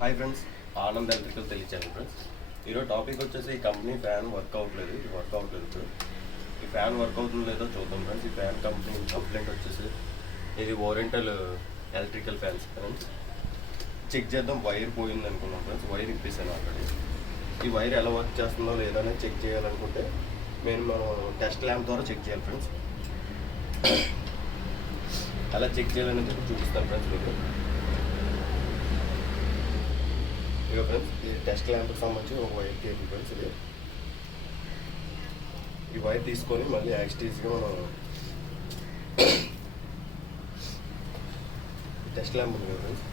Hi friends, Anand electrical తెలియచాను ఫ్రెండ్స్. ఈరోజు టాపిక్ వచ్చేసి ఈ కంపెనీ ఫ్యాన్ వర్క్ అవ్వట్లేదు. ఇప్పుడు ఈ ఫ్యాన్ వర్క్ అవుతుందో లేదో చూద్దాం ఫ్రెండ్స్. ఈ ఫ్యాన్ కంపెనీ కంప్లైంట్ వచ్చేసి ఇది oriental electrical fans friends. Check చేద్దాం. వైర్ పోయింది అనుకున్నాం ఫ్రెండ్స్. వైర్ ఇప్పేసాను ఆల్రెడీ. ఈ వైర్ ఎలా వర్క్ చేస్తుందో లేదని చెక్ చేయాలనుకుంటే మనం టెస్ట్ ల్యాంప్ ద్వారా చెక్ చేయాలి ఫ్రెండ్స్. అలా చెక్ చేయాలని చూపిస్తాను ఫ్రెండ్స్ మీకు. ఇక ఫ్రెండ్స్, ఇది టెస్ట్ ల్యాంప్కి సంబంధించి ఒక వైర్ కేబుల్ ఫ్రెండ్స్. ఇది ఈ వైర్ తీసుకొని మళ్ళీ యాక్సిటీస్గా మనం టెస్ట్ ల్యాంప్ ఉంది కదా ఫ్రెండ్స్,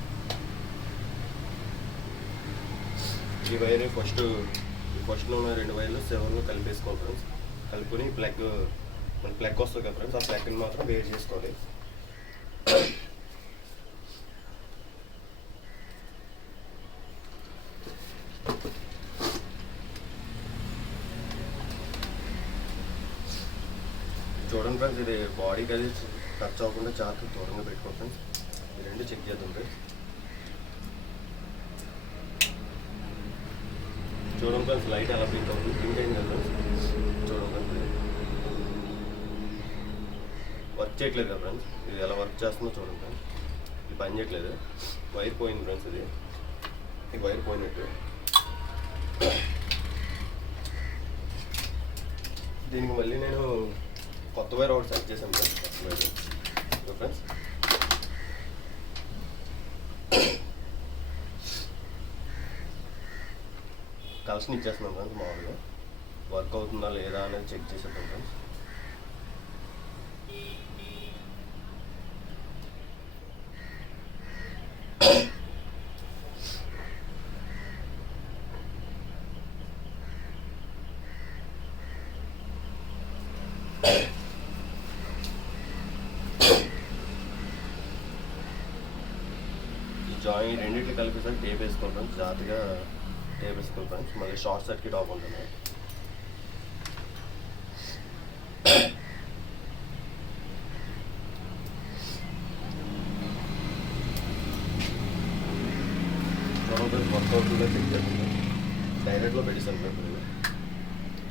ఈ వైర్ ఫస్ట్ ఉన్న 2 వైర్లు 7 కలిపేసుకోవాలి ఫ్రెండ్స్. కలుపుకొని మన ప్లగ్ వస్తుంది కదా ఫ్రెండ్స్, ఆ ప్లగ్ని మాత్రం వేడి చేసుకోవాలి. చూడండి ఫ్రెండ్స్, ఇది బాడీకి అది టచ్ అవ్వకుండా చాలా దూరంగా పెట్టుకోండి ఫ్రెండ్స్. ఈ 2 చెక్ చేద్దాం ఫ్రెండ్స్. చూడండి ఫ్రెండ్స్, లైట్ ఎలా బ్లింక్ అవుతుంది, బ్లింక్ అయింది కదా ఫ్రెండ్స్. చూడండి ఫ్రెండ్స్, వర్క్ చేయట్లేదు కదా ఫ్రెండ్స్. ఇది ఎలా వర్క్ చేస్తుందో చూడండి ఫ్రెండ్స్. ఇది పని చేయట్లేదు. వైర్ పోయింది ఫ్రెండ్స్. ఈ వైర్ పోయినట్టు. దీనికి మళ్ళీ నేను కొత్త వైర్ ఒకటి సెట్ చేశాను ఫ్రెండ్స్. కొత్త వైర్ ఫ్రెండ్స్. కలెక్షన్ ఇచ్చేస్తున్నాం ఫ్రెండ్స్. మామూలుగా వర్క్ అవుతుందా లేదా అనేది చెక్ చేసేద్దాం ఫ్రెండ్స్. జాయిన్ రెండింటికి కలిపేసరికి టేప్ వేసుకోవాలి ఫ్రెండ్స్. జాగ్రత్తగా టేప్ వేసుకోవాలి ఫ్రెండ్స్. మళ్ళీ షార్ట్ సర్క్యూట్ అవ్వకుండా. చూడండి ఫ్రెండ్స్, వర్క్ అవుతుందో చెక్ చేస్తుంది. డైరెక్ట్లో పెట్టేసాను ఫ్రెండ్స్.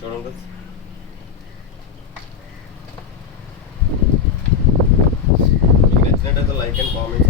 చూడండి ఫ్రెండ్స్, మీకు నచ్చినట్టయితే లైక్ అండ్ కామెంట్